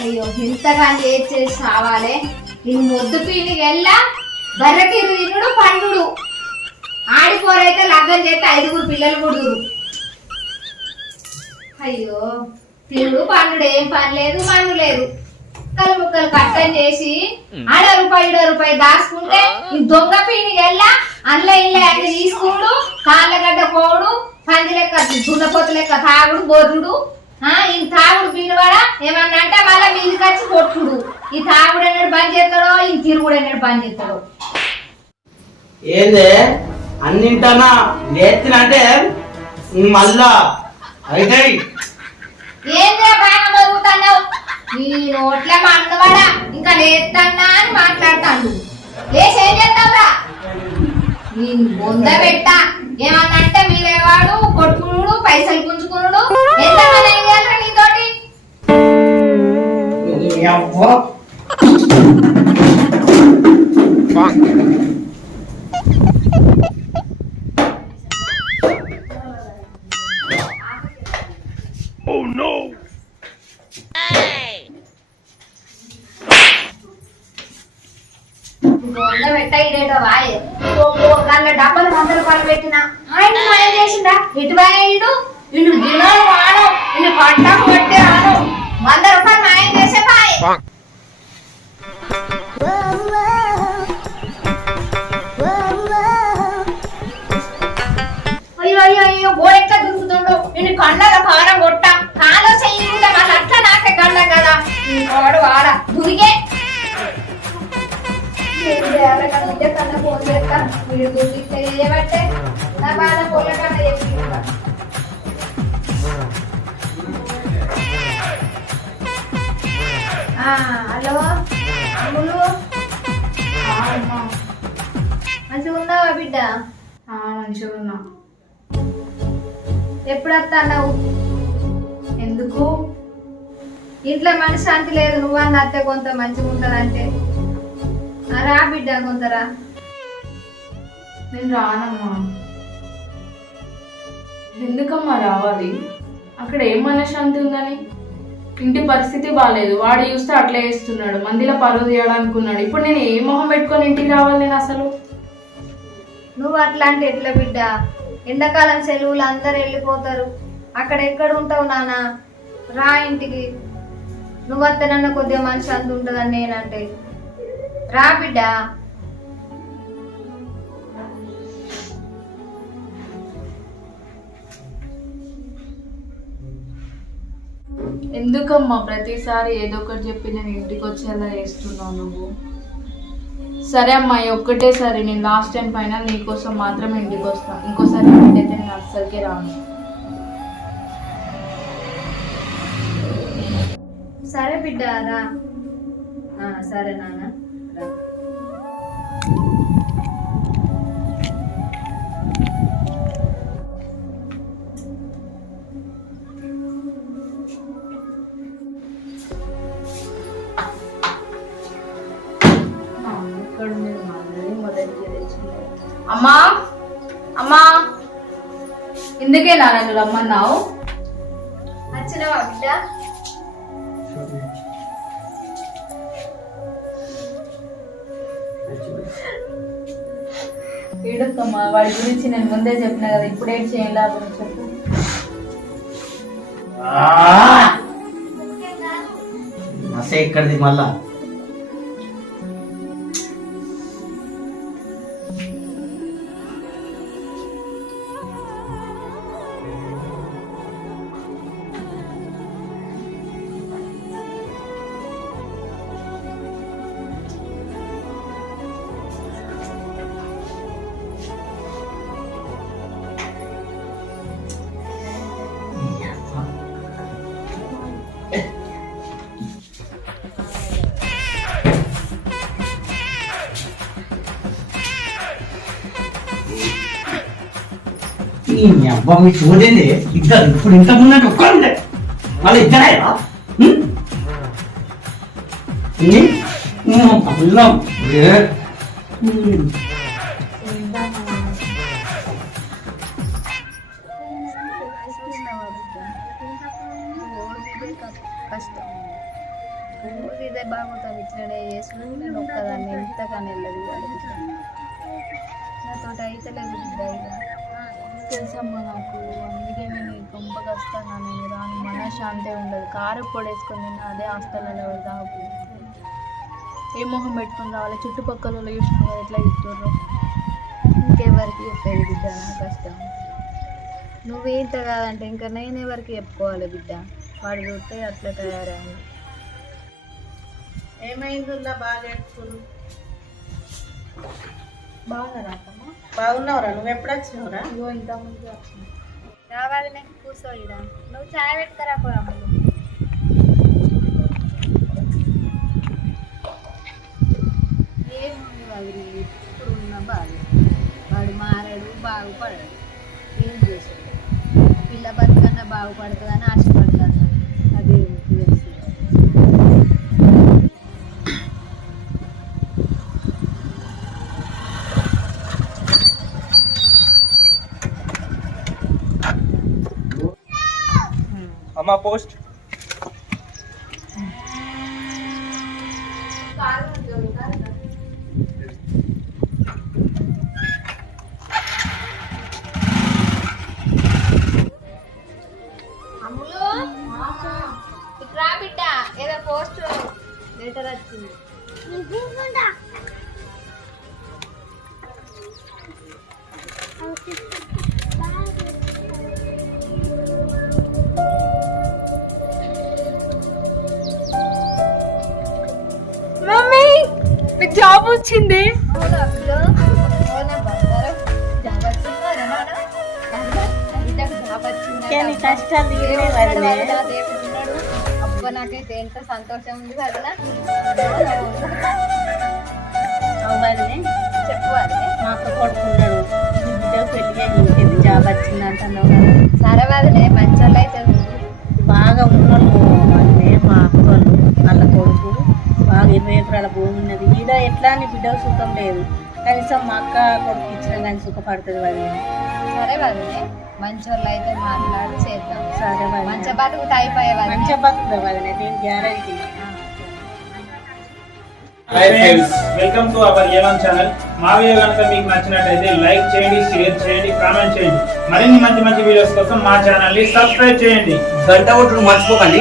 అయ్యో ఇంతగా చేసి చేసి కావాలి ఇది మొద్దు పీని వెళ్ళా బర్రకి తినుడు పండు ఆడిపోరైతే లగ్గం చేస్తే ఐదుగురు పిల్లలు పుడుదురు అయ్యో పిల్లుడు పండు ఏం పని లేదు మన్ను లేదు. ముక్కలు ముక్కలు కట్టం చేసి ఆడ రూపాయి ఇడ రూపాయి దాచుకుంటే ఈ దొంగ పీనికి వెళ్ళా అందులో ఇల్లు అన్ని తీసుకుడు కాళ్ళగడ్డ పోవుడు పంది లెక్క దున్నపోతు లెక్క తాగుడు బొర్రుడు ఈ తాగుడు పీనువాడ ఏమన్నా అంటే మళ్ళీ మీదికి వచ్చి కొట్టుడు. ఈ తాగుడు ఎన్నడు బంద్ చేస్తాడో ఈ తిరుగుడు ఎన్నడు బంద్ చేస్తాడో. ఏంది? అన్నింటనా? నేర్చినంటే మళ్ళా. అయితే ఏంద్రా బాగా మరుగుతున్నావు? నీ నోట్ల మన్నవాడా ఇంకా లేస్తన్నా అని మాట్లాడతాడు. లేచి ఏం చేస్తావురా? నీ బొంద పెట్ట. ఏమన్నా అంటే మీరేవాడు కొట్టుకునుడు పైసలు పుంజుకునుడు. ఎంత పని ఏం చేయాలిరా నీతోటి? అవ్వ పెట్టిన ఆయన మాయం చేసిండా? ఇటు దినాలు వాడు పట్టే ఆడు వంద రూపాయలు మాయం చేసే పాయ్ అయ్యో అయ్యో అయ్యో గోడెట్లా దురుకుతుండు? నేను కండల కారం కొట్ట. కాలో చెయ్యి మీద అట్లా నాకే కండ కదా. వాడు వాడ. దురిగే. ఏం ఫోన్ చేస్తా మీరు దురిగితే చేయబట్టే నా బాధ పొల్ల చెప్పి హలో అమ్ములు మంచిగా ఉన్నావా బిడ్డ మంచిగా ఉన్నా ఎప్పుడు వస్తావు ఎందుకు? ఇంట్లో మనశ్శాంతి లేదు నువ్వన్న అత్తే కొంత మంచిగా ఉంటుందంటే రా బిడ్డ కొంతరా. నేను రానమ్మా. ఎందుకమ్మా రావాలి? అక్కడ ఏం మనశ్శాంతి ఉందని? ఇంటి పరిస్థితి బాగాలేదు వాడు చూస్తే అట్లా చేస్తున్నాడు. మందిలో పరువు తీయడానికి ఉన్నాడు ఇప్పుడు నేను ఏ మొహం పెట్టుకొని ఇంటికి రావాలి నేను అసలు? నువ్వు అట్లా అంటే ఎట్లా బిడ్డ? ఎండాకాలం సెలవులు అందరు వెళ్ళిపోతారు. అక్కడ ఎక్కడ ఉంటావు నాన్న రా ఇంటికి. నువ్వు అత్తనన్న కొద్దిగా మనశ్శాంతి ఉంటుందని నేనంటే. రా బిడ్డ. ఎందుకమ్మా ప్రతిసారి ఏదో ఒకటి చెప్పి నేను ఇంటికి వచ్చేలా చేస్తున్నావు నువ్వు? సరే అమ్మాయి ఒక్కటేసారి నేను లాస్ట్ టైం పైన నీకోసం మాత్రమే ఇంటికి వస్తాను ఇంకోసారి అయితే నేను అస్సలకే రాను. సరే బిడ్డ రా. ఆ, సరే నాన్న. అమ్మా అమ్మా ఇందుకే నా నన్ను రమ్మన్నావు. వచ్చినావా బిడ్డ? ఏడుకమ్మా వాడి గురించి నేను ముందే చెప్పిన కదా ఇప్పుడే చేయం లాభం చెప్పు. మసే ఇక్కడిది మళ్ళా. ఈ అబ్బా మీ చూడండి ఇద్దరు ఇప్పుడు ఇంత ముందంటే ఒక్కరుండే మళ్ళీ ఇద్దరేనా? కష్టం ఇదే బాగుంటుంది ఇట్లనే చేసుకుని నేను ఒక్కదాన్ని ఎంతగానే వెళ్ళదు నాతో అయితే లేదు తెలుసమ్మా నాకు? అందుకే నేను ఈ వస్తాను నేను రాను. మనశ్శాంతి ఉండదు. కారు పొడి వేసుకొని తిన్నా అదే హాస్టల్లో దాపు ఏ మొహం పెట్టుకొని రావాలి? చుట్టుపక్కల వాళ్ళు చూసిన కదా ఎట్లా చెప్తుర్రు ఇంకెవరికి చెప్పేది బిడ్డ? నా కష్టం. నువ్వు కాదంటే ఇంకా నేను ఎవరికి చెప్పుకోవాలి బిడ్డ? వాడు చూస్తే అట్లా తయారైంది. ఏమైందిలా బాగా ఎప్పుడు బాగున్నారా అత్తమ్మ? బాగున్నావురా నువ్వు ఎప్పుడు వచ్చినావురా ఇగో ఇంత ముందు రావాలి నేను కూర్చోయిడా నువ్వు చాయ్ పెట్టుకరా పోరా ఏముంది వదిలి ఇప్పుడు ఉన్న బాధ. వాడు మారాడు బాగుపడాడు. ఏం చేసాడు పిల్ల బతుకన్నా బాగుపడుతుందని ఆశపడతాను అదే తెలుసు అమ్మా పోస్ట్. ఏదో పోస్ట్. లెటర్ వచ్చింది. వచ్చిందా? కానీ కష్టాలు. అబ్బా నాకైతే ఎంత సంతోషం ఉంది వదినా అవ్వదులే చెప్పు వదిలే మా అక్క కొడుకున్నాడు ఇంటికి జాబ్ వచ్చింది అంటున్నావు కదా. సరే వదిలే మంచోళ్ళు సుఖం లేదు. కనీసం మా అక్క కొడుకు ఇచ్చిన కానీ సుఖపడుతుంది వదిలే సరే వదిలే మంచోళ్ళు అయితే మాట్లాడి చేద్దాం. సరే వదిలే మంచి బతుకుతా అయిపోయే మంచిగా బతుకుదా వదిలే నేను guarantee. Hi friends welcome to our ఏలం channel మా వీడియో కనుక మీకు నచ్చినట్లయితే లైక్ చేయండి షేర్ చేయండి కామెంట్ చేయండి. మరిన్ని మంచి మంచి వీడియోస్ కోసం మా ఛానల్ని సబ్స్క్రైబ్ చేయండి. గంట కొట్టుడు మర్చిపోకండి.